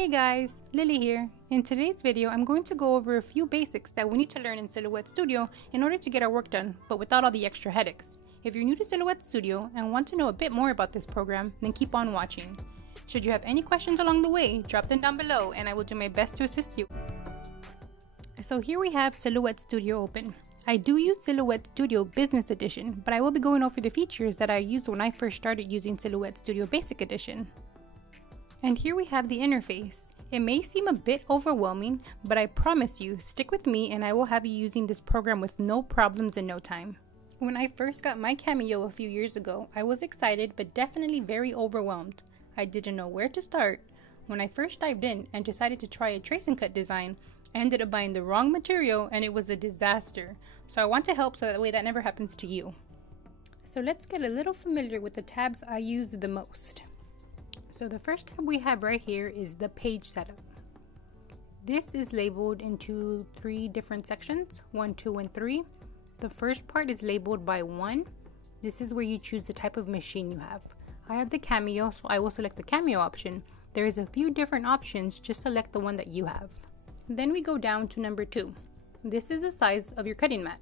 Hey guys, Lily here. In today's video, I'm going to go over a few basics that we need to learn in Silhouette Studio in order to get our work done, but without all the extra headaches. If you're new to Silhouette Studio and want to know a bit more about this program, then keep on watching. Should you have any questions along the way, drop them down below and I will do my best to assist you. So here we have Silhouette Studio open. I do use Silhouette Studio Business Edition, but I will be going over the features that I used when I first started using Silhouette Studio Basic Edition. And here we have the interface. It may seem a bit overwhelming, but I promise you, stick with me and I will have you using this program with no problems in no time. When I first got my Cameo a few years ago, I was excited but definitely very overwhelmed. I didn't know where to start. When I first dived in and decided to try a trace and cut design, I ended up buying the wrong material and it was a disaster. So I want to help so that way that never happens to you. So let's get a little familiar with the tabs I use the most. So the first tab we have right here is the page setup. This is labeled into 3 different sections, 1, 2, and 3. The first part is labeled by 1. This is where you choose the type of machine you have. I have the Cameo, so I will select the Cameo option. There is a few different options, just select the one that you have. Then we go down to number 2. This is the size of your cutting mat.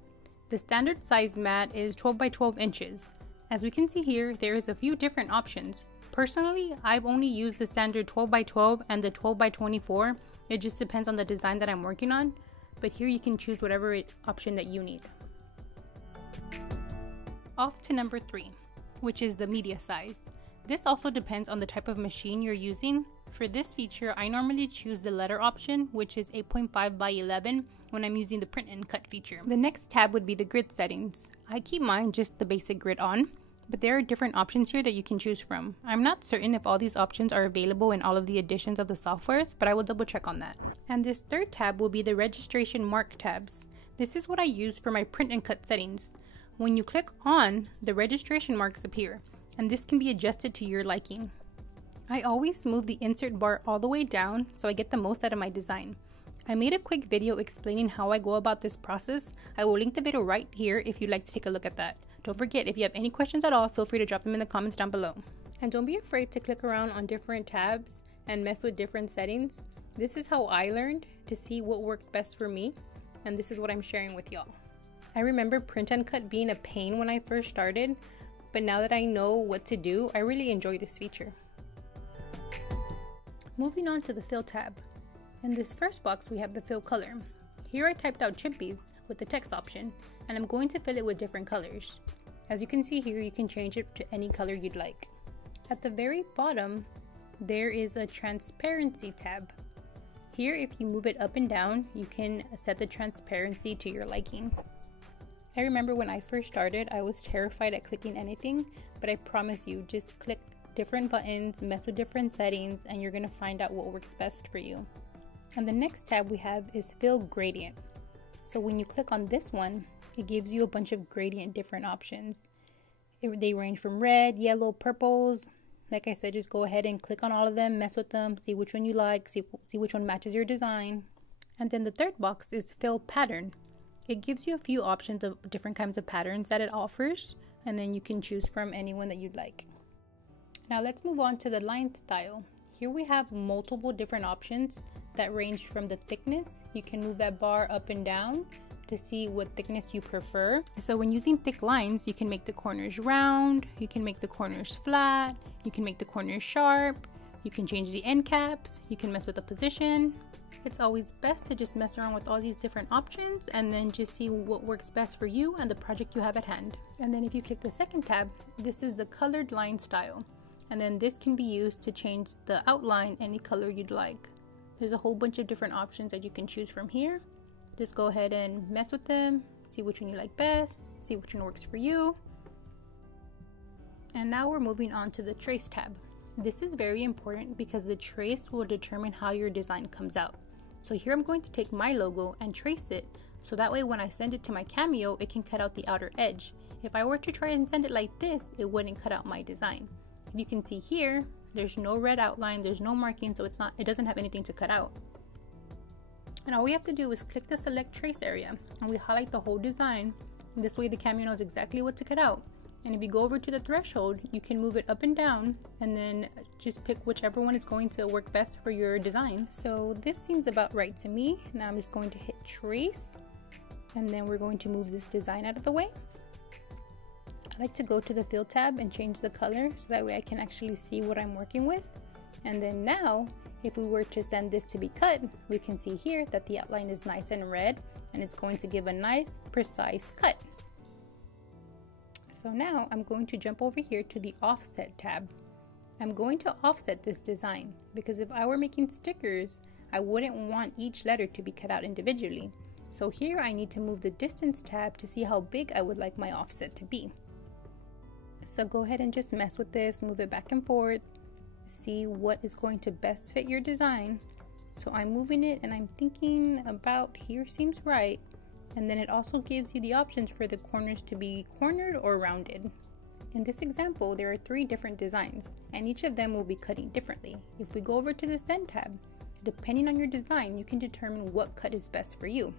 The standard size mat is 12 by 12 inches. As we can see here, there is a few different options. Personally, I've only used the standard 12 by 12 and the 12 by 24. It just depends on the design that I'm working on, but here you can choose whatever option that you need. Off to number 3, which is the media size. This also depends on the type of machine you're using. For this feature, I normally choose the letter option, which is 8.5 by 11 when I'm using the print and cut feature. The next tab would be the grid settings. I keep mine just the basic grid on, but there are different options here that you can choose from. I'm not certain if all these options are available in all of the editions of the softwares, but I will double check on that. And this third tab will be the registration mark tabs. This is what I use for my print and cut settings. When you click on, the registration marks appear, and this can be adjusted to your liking. I always move the insert bar all the way down so I get the most out of my design. I made a quick video explaining how I go about this process. I will link the video right here if you'd like to take a look at that. Don't forget, if you have any questions at all, feel free to drop them in the comments down below. And don't be afraid to click around on different tabs and mess with different settings. This is how I learned to see what worked best for me, and this is what I'm sharing with y'all. I remember print and cut being a pain when I first started, but now that I know what to do, I really enjoy this feature. Moving on to the fill tab. In this first box, we have the fill color. Here I typed out chimpies with the text option, and I'm going to fill it with different colors. As you can see here, you can change it to any color you'd like. At the very bottom, there is a transparency tab. Here, if you move it up and down, you can set the transparency to your liking. I remember when I first started, I was terrified at clicking anything, but I promise you, just click different buttons, mess with different settings, and you're gonna find out what works best for you. And the next tab we have is fill gradient. So when you click on this one, it gives you a bunch of gradient different options. They range from red, yellow, purples. Like I said, just go ahead and click on all of them, mess with them, see which one you like, see which one matches your design. And then the third box is fill pattern. It gives you a few options of different kinds of patterns that it offers, and then you can choose from any one that you'd like. Now let's move on to the line style. Here we have multiple different options that range from the thickness. You can move that bar up and down to see what thickness you prefer. So when using thick lines, you can make the corners round, you can make the corners flat, you can make the corners sharp, you can change the end caps, you can mess with the position. It's always best to just mess around with all these different options and then just see what works best for you and the project you have at hand. And then if you click the second tab, this is the colored line style. And then this can be used to change the outline any color you'd like. There's a whole bunch of different options that you can choose from here. Just go ahead and mess with them, see which one you like best, see which one works for you. And now we're moving on to the trace tab. This is very important because the trace will determine how your design comes out. So here I'm going to take my logo and trace it, so that way when I send it to my Cameo, it can cut out the outer edge. If I were to try and send it like this, it wouldn't cut out my design. If you can see here, there's no red outline, there's no marking, so it doesn't have anything to cut out. And all we have to do is click the select trace area and we highlight the whole design. This way the Cameo knows exactly what to cut out. And if you go over to the threshold, you can move it up and down and then just pick whichever one is going to work best for your design. So this seems about right to me. Now I'm just going to hit trace, and then we're going to move this design out of the way. I like to go to the fill tab and change the color so that way I can actually see what I'm working with. And then now, if we were to send this to be cut, we can see here that the outline is nice and red, and it's going to give a nice, precise cut. So now I'm going to jump over here to the offset tab. I'm going to offset this design because if I were making stickers, I wouldn't want each letter to be cut out individually. So here I need to move the distance tab to see how big I would like my offset to be. So go ahead and just mess with this, move it back and forth, see what is going to best fit your design. So I'm moving it and I'm thinking about here seems right. And then it also gives you the options for the corners to be cornered or rounded. In this example, there are 3 different designs and each of them will be cutting differently. If we go over to the send tab, depending on your design, you can determine what cut is best for you.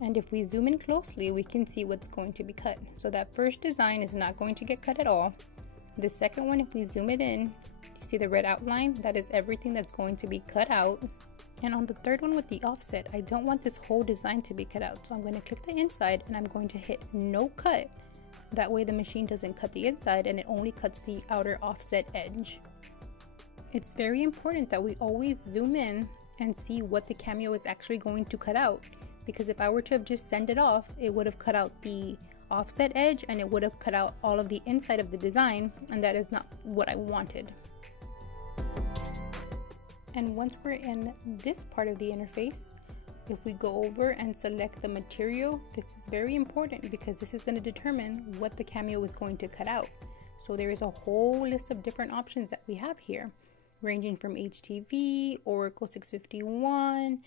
And if we zoom in closely, we can see what's going to be cut. So that first design is not going to get cut at all. The second one, if we zoom it in, you see the red outline? That is everything that's going to be cut out. And on the third one with the offset, I don't want this whole design to be cut out. So I'm going to click the inside and I'm going to hit no cut. That way the machine doesn't cut the inside and it only cuts the outer offset edge. It's very important that we always zoom in and see what the cameo is actually going to cut out. Because if I were to have just sent it off, it would have cut out the offset edge and it would have cut out all of the inside of the design, and that is not what I wanted. And once we're in this part of the interface, if we go over and select the material, this is very important because this is going to determine what the cameo is going to cut out. So there is a whole list of different options that we have here, ranging from HTV, Oracle 651,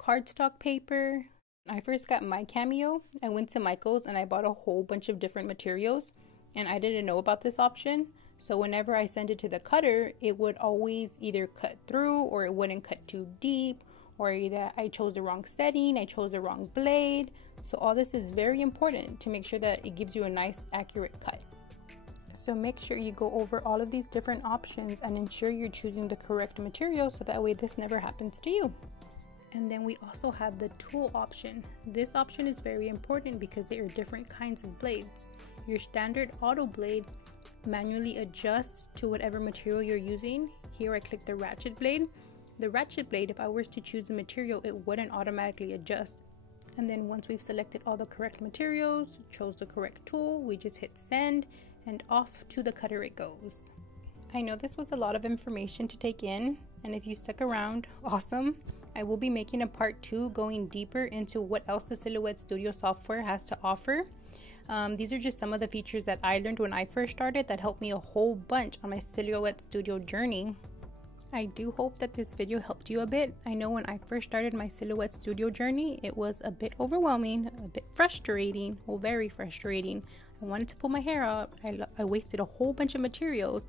cardstock paper. When I first got my cameo, I went to Michael's and I bought a whole bunch of different materials, and I didn't know about this option. So whenever I sent it to the cutter, it would always either cut through or it wouldn't cut too deep, or either I chose the wrong setting, I chose the wrong blade. So all this is very important to make sure that it gives you a nice accurate cut. So make sure you go over all of these different options and ensure you're choosing the correct material so that way this never happens to you. And then we also have the tool option. This option is very important because there are different kinds of blades. Your standard auto blade manually adjusts to whatever material you're using. Here I click the ratchet blade. The ratchet blade, if I were to choose the material, it wouldn't automatically adjust. And then once we've selected all the correct materials, chose the correct tool, we just hit send and off to the cutter it goes. I know this was a lot of information to take in, and if you stuck around, awesome. I will be making a part 2 going deeper into what else the Silhouette Studio software has to offer. These are just some of the features that I learned when I first started that helped me a whole bunch on my Silhouette Studio journey. I do hope that this video helped you a bit. I know when I first started my Silhouette Studio journey, it was a bit overwhelming, a bit frustrating, well, very frustrating. I wanted to pull my hair out. I wasted a whole bunch of materials,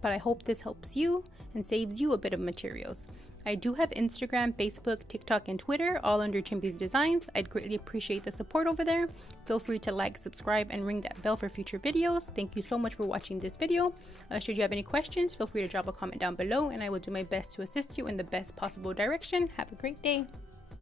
but I hope this helps you and saves you a bit of materials. I do have Instagram, Facebook, TikTok, and Twitter, all under Chimpy's Designs. I'd greatly appreciate the support over there. Feel free to like, subscribe, and ring that bell for future videos. Thank you so much for watching this video. Should you have any questions, feel free to drop a comment down below, and I will do my best to assist you in the best possible direction. Have a great day.